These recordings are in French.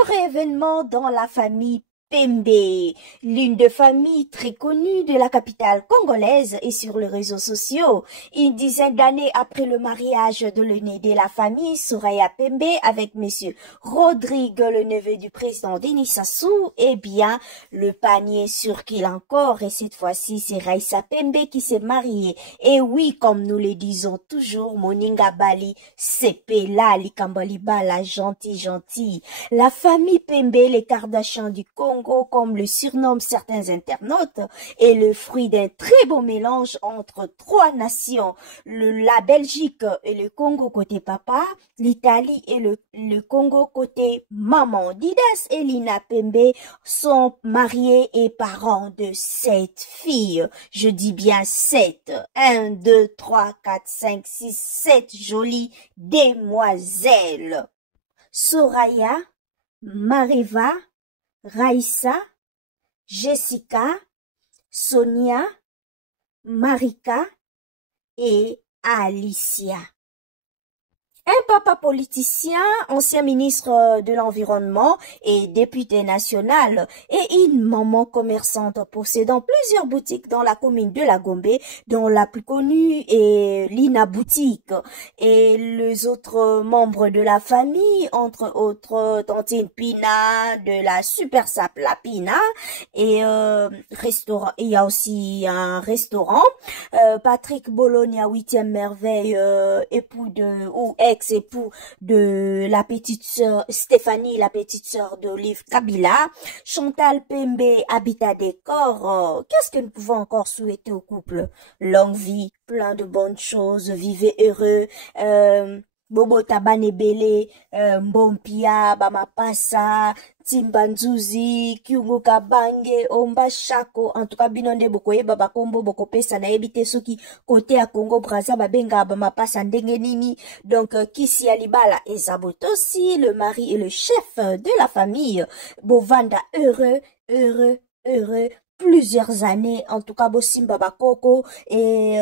Un heureux événement dans la famille Pembe, l'une des familles très connues de la capitale congolaise et sur les réseaux sociaux. Une dizaine d'années après le mariage de l'aîné de la famille, Soraya Pembe, avec monsieur Rodrigue, le neveu du président Denis Sassou, eh bien, le panier surkile encore et cette fois-ci, c'est Raissa Pembe qui s'est mariée. Et oui, comme nous le disons toujours, Moninga Bali, Sepela, Likambaliba, la gentille. La famille Pembe, les Kardashians du Congo, comme le surnomment certains internautes, est le fruit d'un très beau mélange entre trois nations, la Belgique et le Congo côté papa, l'Italie et le Congo côté maman. Didas et Lina Pembe sont mariés et parents de 7 filles. Je dis bien 7. 1, 2, 3, 4, 5, 6, 7 jolies demoiselles. Soraya, Mariva, Raissa, Jessica, Sonia, Marika et Alicia. Un papa politicien, ancien ministre de l'Environnement et député national, et une maman commerçante possédant plusieurs boutiques dans la commune de la Gombe, dont la plus connue est Lina Boutique. Et les autres membres de la famille, entre autres Tantine Pina, de la Super Sap La Pina, et restaurant, il y a aussi un restaurant, Patrick Bologna, 8e merveille, époux de, ou ex-époux de la petite sœur Stéphanie, la petite sœur d'Olive Kabila, Chantal Pembe, Habitat Décor. Qu'est-ce que nous pouvons encore souhaiter au couple? Longue vie, plein de bonnes choses, vivez heureux, Bobo Tabane Bele, Mbompia, Bamapasa, Timbanzuzi, Kyungo Kabange, Omba Shako, en tout cas, binonde boko yeba bakombo boko pesa na ebite soki côté à Congo Brazza babenga Bamapasa ndenge nini. Donc, Kisi Alibala et Zabotosi, le mari et le chef de la famille, Bovanda heureux, plusieurs années, en tout cas, Bosimba Bakoko et,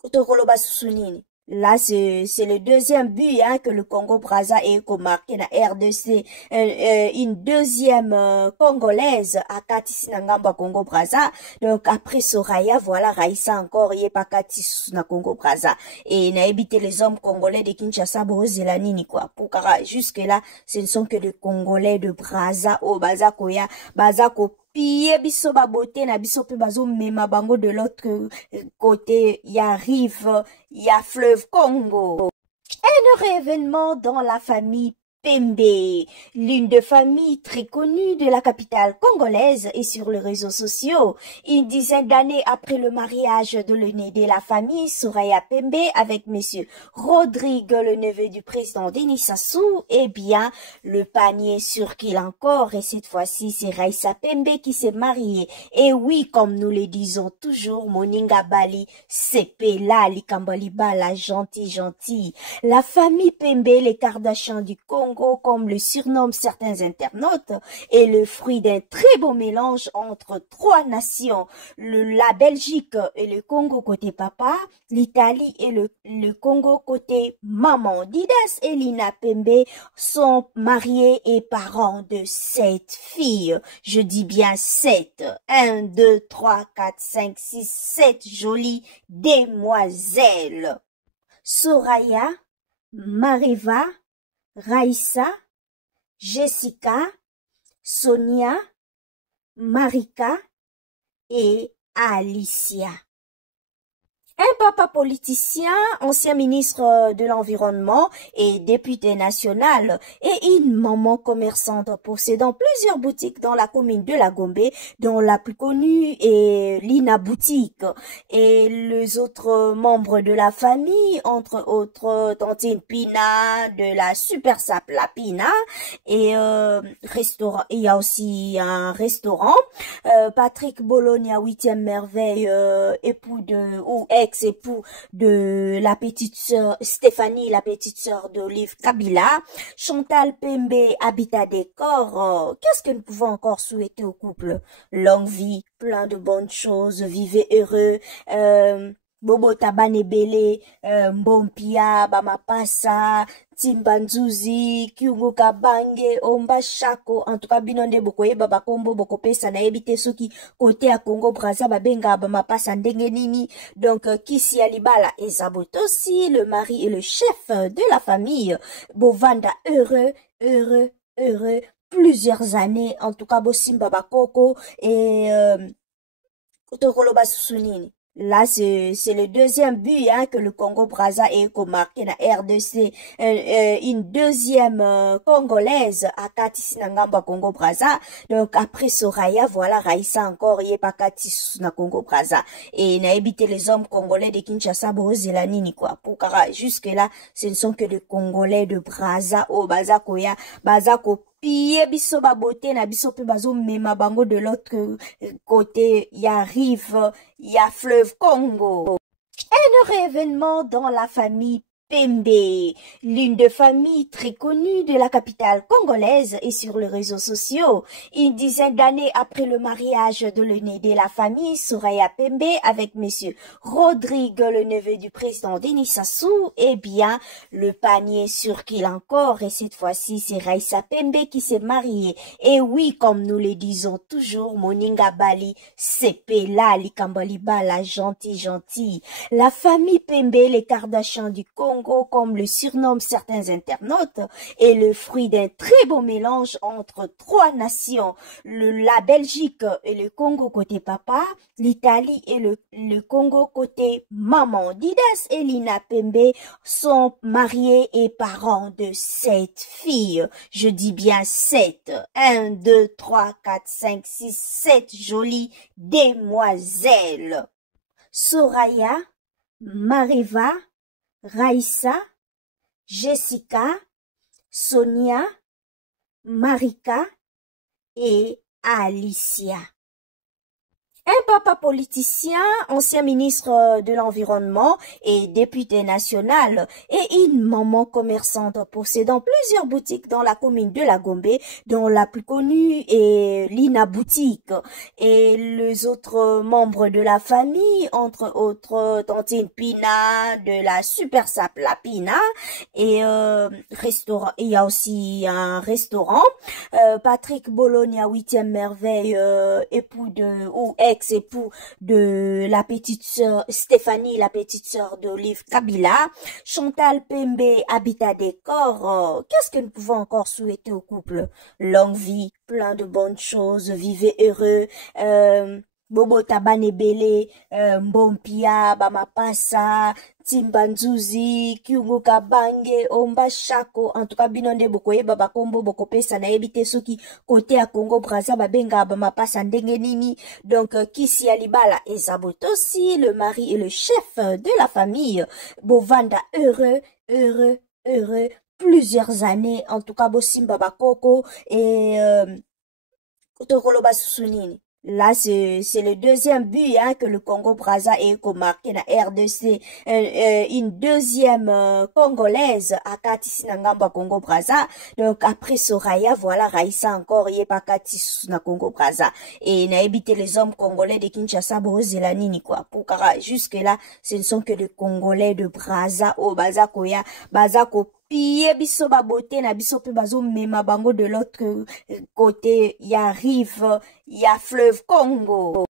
Kotokoloba Susunini. Là, c'est le deuxième but que le Congo Brazza est marqué dans RDC. Une deuxième congolaise à Katisi Nangamba Congo Brazza. Donc après Soraya, voilà Raissa encore, il est pas Katisi na Congo Brazza. Et n'a évité les hommes congolais de Kinshasa, Borozelanini quoi. Pour jusque là, ce ne sont que des Congolais de Brazza, au Bazakoya, Bazako. Piye biso ba beauté na biso pe bazo mema bango de l'autre côté, il y a rive, il y a fleuve Congo. Un heureux événement dans la famille Pembe, l'une des familles très connues de la capitale congolaise et sur les réseaux sociaux. Une dizaine d'années après le mariage de l'aîné de la famille, Soraya Pembe, avec monsieur Rodrigue, le neveu du président Denis Sassou, eh bien, le panier surkile encore et cette fois-ci, c'est Raissa Pembe qui s'est mariée. Et oui, comme nous le disons toujours, Moninga Bali, Sepela, Likambaliba, la gentille. La famille Pembe, les Kardashians du Congo, comme le surnomment certains internautes, est le fruit d'un très beau mélange entre trois nations, la Belgique et le Congo côté papa, l'Italie et le Congo côté maman. Didas et Lina Pembe sont mariés et parents de 7 filles. Je dis bien 7. 1, 2, 3, 4, 5, 6, 7 jolies demoiselles. Soraya, Mariva, Raissa, Jessica, Sonia, Marika et Alicia. Un papa politicien, ancien ministre de l'Environnement et député national, et une maman commerçante possédant plusieurs boutiques dans la commune de la Gombe, dont la plus connue est Lina Boutique. Et les autres membres de la famille, entre autres Tantine Pina, de la Super Sap La Pina, et restaurant, il y a aussi un restaurant, Patrick Bologna, 8e merveille, époux de, ou ex-époux de la petite sœur Stéphanie, la petite sœur d'Olive Kabila, Chantal Pembe, Habitat Décor. Qu'est-ce que nous pouvons encore souhaiter au couple? Longue vie, plein de bonnes choses, vivez heureux, Bobo Tabanebele, Mbompia, Bamapasa, Timbanzuzi, Kyungo Kabange, Omba Shako, en tout cas, binonde bokoye baba kombo bokopesa na ebite soki côté à Congo Brazza babenga Bamapasa ndenge nini. Donc, Kisi Alibala et Zabotosi, le mari et le chef de la famille, Bovanda heureux, heureux, heureux, plusieurs années, en tout cas, Bosimba Bakoko et Kotokoloba Susunini. Là, c'est le deuxième but hein, que le Congo Brazza est marqué dans RDC. Une deuxième congolaise à Katisi Nangamba Congo Brazza. Donc après Soraya, voilà Raïssa encore y est pas Katisi na Congo Brazza. Et n'a évité les hommes congolais de Kinshasa, Borozelanini quoi. Pour jusque là, ce ne sont que des Congolais de Brazza au Bazakoya, Bazako. Piye biso ba beauté na biso pe bazo mema bango de l'autre côté, il y a rive, il y a fleuve Congo. Un heureux événement dans la famille Pembe, l'une des familles très connues de la capitale congolaise et sur les réseaux sociaux. Une dizaine d'années après le mariage de l'aîné de la famille, Soraya Pembe, avec monsieur Rodrigue, le neveu du président Denis Sassou, eh bien, le panier surkile encore et cette fois-ci, c'est Raïssa Pembe qui s'est mariée. Et oui, comme nous le disons toujours, Moninga Bali, Sepe Lali Kambaliba, la gentille. La famille Pembe, les Kardashians du Congo, comme le surnomment certains internautes, est le fruit d'un très beau mélange entre trois nations, la Belgique et le Congo côté papa, l'Italie et le Congo côté maman. Didas et Lina Pembe sont mariés et parents de 7 filles. Je dis bien 7. 1, 2, 3, 4, 5, 6, 7 jolies demoiselles. Soraya, Mariva, Raïssa, Jessica, Sonia, Marika et Alicia. Un papa politicien, ancien ministre de l'Environnement et député national, et une maman commerçante possédant plusieurs boutiques dans la commune de La Gombe, dont la plus connue est Lina Boutique. Et les autres membres de la famille, entre autres Tantine Pina, de la Super Sap La Pina, et restaurant. Il y a aussi un restaurant. Patrick Bologna, 8e merveille, époux de ou ex-époux de la petite sœur Stéphanie, la petite sœur d'Olive Kabila. Chantal Pembe, habitat décor. Qu'est-ce que nous pouvons encore souhaiter au couple? Longue vie, plein de bonnes choses, vivez heureux. Bobo Tabanebele, Mbompia, Bamapasa, Timbanzuzi, Kyungo Kabange, Omba Shako, en tout cas, binonde bokoye baba kombo bokopesa na ebite soki côté à Congo Brazza babenga Bamapasa ndenge nini. Donc, Kisi Alibala et Zabotosi, le mari et le chef de la famille, Bovanda heureux, heureux, heureux, plusieurs années, en tout cas, Bosimba Bakoko et Kotokoloba Susunini. Là, c'est le deuxième but hein, que le Congo Brazza est marqué dans RDC. Une deuxième congolaise à Katisi Nangamba Congo Brazza. Donc après Soraya, voilà Raïssa encore y est pas Katisi na Congo Brazza. Et n'a évité les hommes congolais de Kinshasa, Borozelanini quoi. Pour jusque là, ce ne sont que des Congolais de Brazza au Bazakoya, Bazako. Piye biso ba beauté na biso pe bazo mema bango de l'autre côté, il y a rive, il y a fleuve Congo.